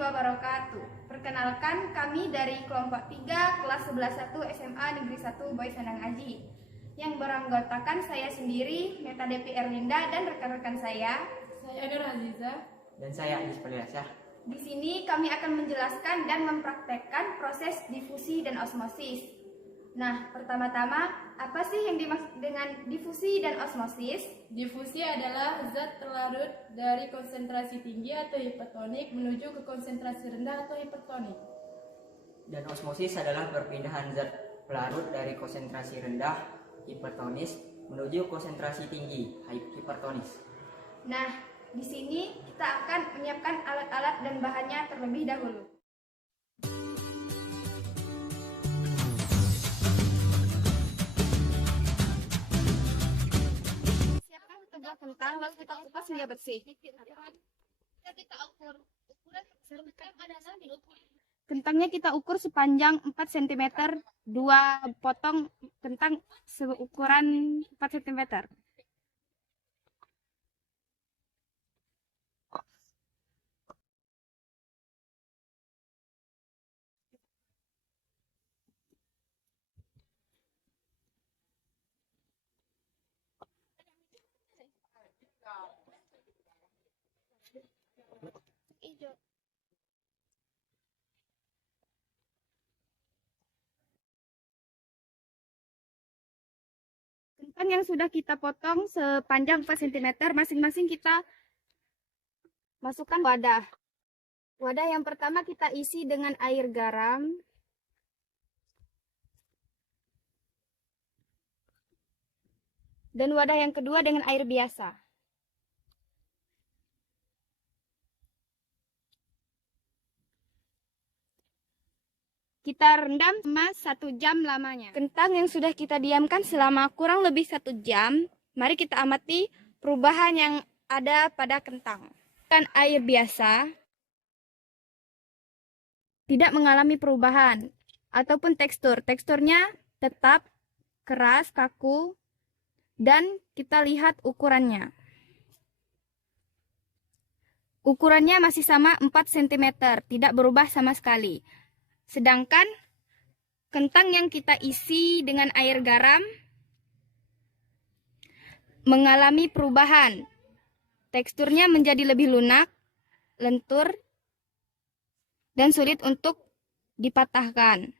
wabarakatuh. Perkenalkan, kami dari kelompok 3 kelas 11-1 SMA Negeri 1 Boy Sandang Aji yang beranggotakan saya sendiri, Meta Depi Erlinda, dan rekan-rekan saya Nur Aziza, dan saya Anies Paliasa. Di sini kami akan menjelaskan dan mempraktekkan proses difusi dan osmosis. Nah, pertama-tama, apa sih yang dimaksud dengan difusi dan osmosis? Difusi adalah zat terlarut dari konsentrasi tinggi atau hipertonik menuju ke konsentrasi rendah atau hipertonik. Dan osmosis adalah perpindahan zat pelarut dari konsentrasi rendah hipertonis menuju konsentrasi tinggi hipertonis. Nah, di sini kita akan menyiapkan alat-alat dan bahannya terlebih dahulu. Siapkan tegak kentang, lalu kita kupas hingga bersih. Kentangnya kita ukur sepanjang 4 cm, 2 potong kentang seukuran 4 cm. Kentang yang sudah kita potong sepanjang 4 cm, masing-masing kita masukkan wadah. Wadah yang pertama kita isi dengan air garam. Dan wadah yang kedua dengan air biasa. Kita rendam selama 1 jam lamanya. Kentang yang sudah kita diamkan selama kurang lebih 1 jam, mari kita amati perubahan yang ada pada kentang. Dan air biasa tidak mengalami perubahan ataupun tekstur. Teksturnya tetap keras, kaku, dan kita lihat ukurannya. Ukurannya masih sama 4 cm, tidak berubah sama sekali. Sedangkan kentang yang kita isi dengan air garam mengalami perubahan. Teksturnya menjadi lebih lunak, lentur, dan sulit untuk dipatahkan.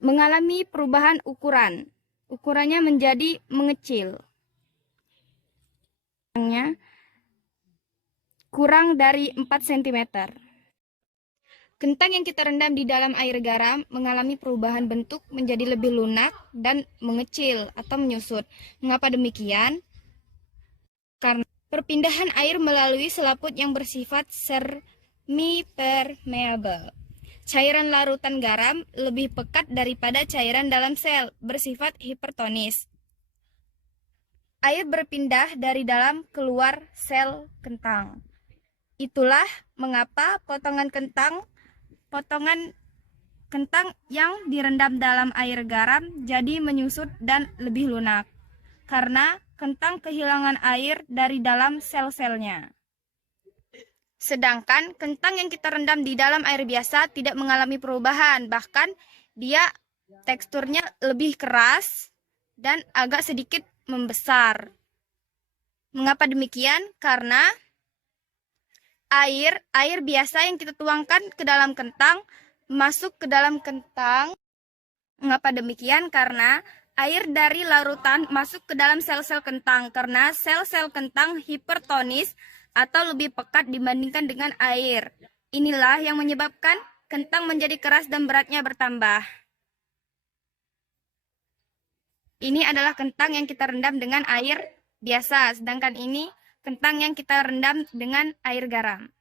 Mengalami perubahan ukuran. Ukurannya menjadi mengecil. Kurang dari 4 cm. Kentang yang kita rendam di dalam air garam mengalami perubahan bentuk menjadi lebih lunak dan mengecil atau menyusut. Mengapa demikian? Karena perpindahan air melalui selaput yang bersifat semi-permeable. Cairan larutan garam lebih pekat daripada cairan dalam sel, bersifat hipertonis. Air berpindah dari dalam keluar sel kentang. Itulah mengapa potongan kentang yang direndam dalam air garam jadi menyusut dan lebih lunak, karena kentang kehilangan air dari dalam sel-selnya. Sedangkan kentang yang kita rendam di dalam air biasa tidak mengalami perubahan, bahkan dia teksturnya lebih keras dan agak sedikit membesar. Mengapa demikian? Karena air biasa yang kita tuangkan ke dalam kentang masuk ke dalam kentang. Mengapa demikian? Karena air dari larutan masuk ke dalam sel-sel kentang, karena sel-sel kentang hipertonis atau lebih pekat dibandingkan dengan air. Inilah yang menyebabkan kentang menjadi keras dan beratnya bertambah. Ini adalah kentang yang kita rendam dengan air biasa, sedangkan ini kentang yang kita rendam dengan air garam.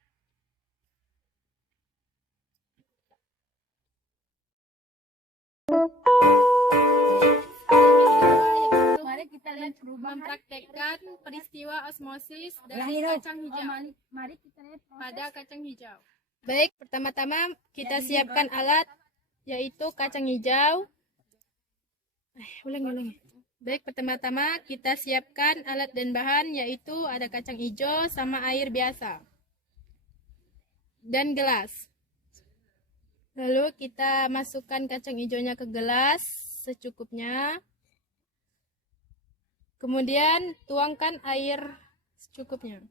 Mari kita lihat mempraktekkan peristiwa osmosis dari kacang hijau pada kacang hijau. Baik, pertama-tama kita siapkan alat, yaitu kacang hijau. Ulangi. Baik, pertama-tama kita siapkan alat dan bahan, yaitu ada kacang hijau sama air biasa dan gelas. Lalu kita masukkan kacang hijaunya ke gelas secukupnya. Kemudian tuangkan air secukupnya.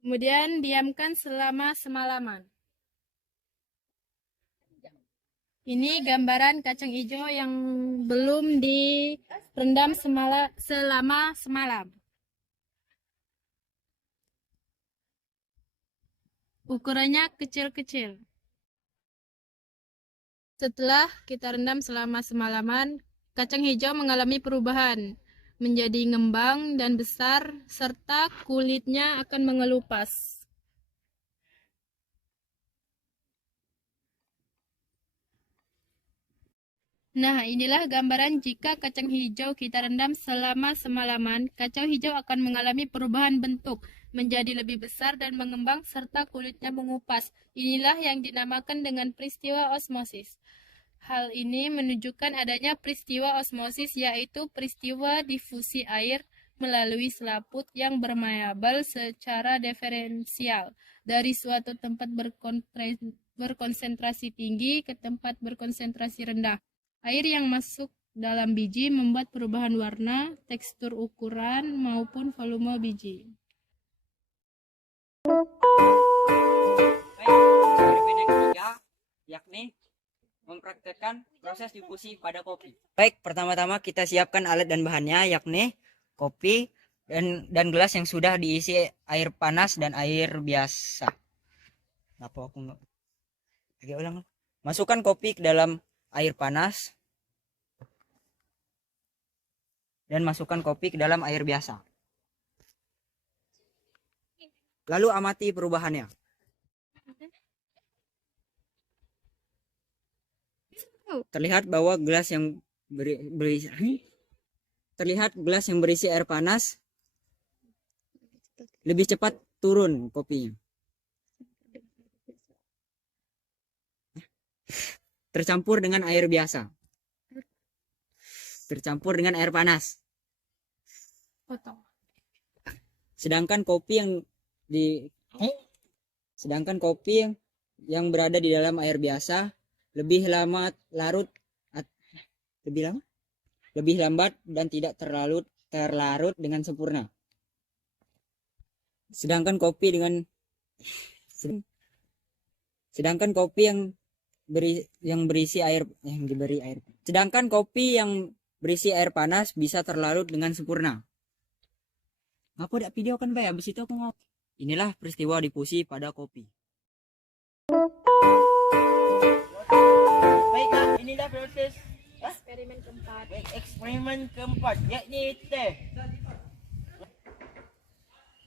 Kemudian diamkan selama semalaman. Ini gambaran kacang hijau yang belum direndam selama semalam. Ukurannya kecil-kecil. Setelah kita rendam selama semalaman, kacang hijau mengalami perubahan menjadi ngembang dan besar, serta kulitnya akan mengelupas. Nah, inilah gambaran jika kacang hijau kita rendam selama semalaman. Kacang hijau akan mengalami perubahan bentuk, menjadi lebih besar dan mengembang, serta kulitnya mengupas. Inilah yang dinamakan dengan peristiwa osmosis. Hal ini menunjukkan adanya peristiwa osmosis, yaitu peristiwa difusi air melalui selaput yang bermayabel secara diferensial dari suatu tempat berkonsentrasi tinggi ke tempat berkonsentrasi rendah. Air yang masuk dalam biji membuat perubahan warna, tekstur, ukuran, maupun volume biji. Baik, eksperimen yang ketiga, yakni mempraktekkan proses difusi pada kopi. Baik, pertama-tama kita siapkan alat dan bahannya, yakni kopi dan gelas yang sudah diisi air panas dan air biasa. Apa aku nggak? Lagi ulang. Masukkan kopi ke dalam air panas dan masukkan kopi ke dalam air biasa. Lalu amati perubahannya. Terlihat bahwa gelas yang berisi air panas lebih cepat turun kopinya. Tercampur dengan air biasa. Tercampur dengan air panas. Sedangkan kopi yang berada di dalam air biasa lebih lambat dan tidak terlarut dengan sempurna. Sedangkan kopi yang berisi air panas bisa terlarut dengan sempurna. Ngapa udah video kan Pak? Habis itu aku ngomong. Inilah peristiwa difusi pada kopi. Baiklah, inilah proses Eksperimen keempat. eksperimen keempat, yakni teh.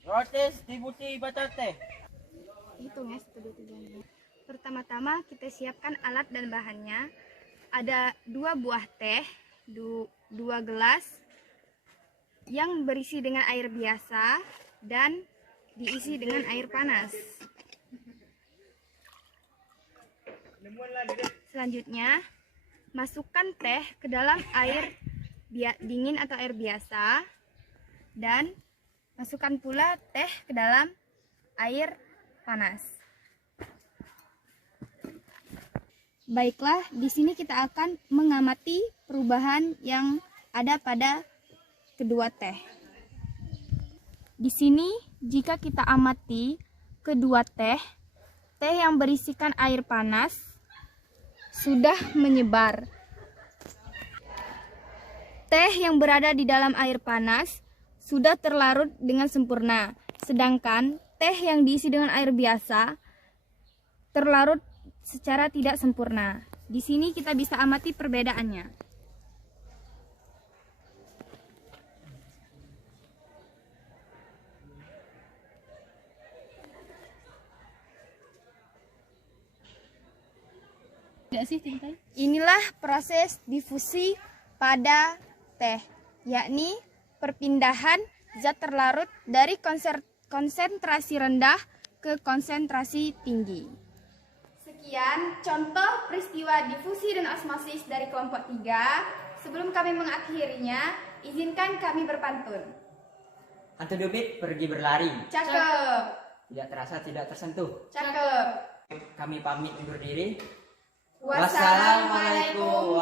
Proses difusi pada teh. Hitung ya, 1, 2, 3. Pertama-tama kita siapkan alat dan bahannya. Ada 2 buah teh, 2 gelas yang berisi dengan air biasa dan diisi dengan air panas. Selanjutnya, masukkan teh ke dalam air dingin atau air biasa dan masukkan pula teh ke dalam air panas. Baiklah, di sini kita akan mengamati perubahan yang ada pada kedua teh. Di sini, jika kita amati kedua teh yang berisikan air panas sudah menyebar. Teh yang berada di dalam air panas sudah terlarut dengan sempurna, sedangkan teh yang diisi dengan air biasa terlarut secara tidak sempurna. Di sini kita bisa amati perbedaannya. Inilah proses difusi pada teh, yakni perpindahan zat terlarut dari konsentrasi rendah ke konsentrasi tinggi. Sekian contoh peristiwa difusi dan osmosis dari kelompok 3. Sebelum kami mengakhirinya, izinkan kami berpantun. Hantu Dubit pergi berlari. Cakep, Tidak terasa, tidak tersentuh. cakep. Kami pamit undur diri. Wassalamualaikum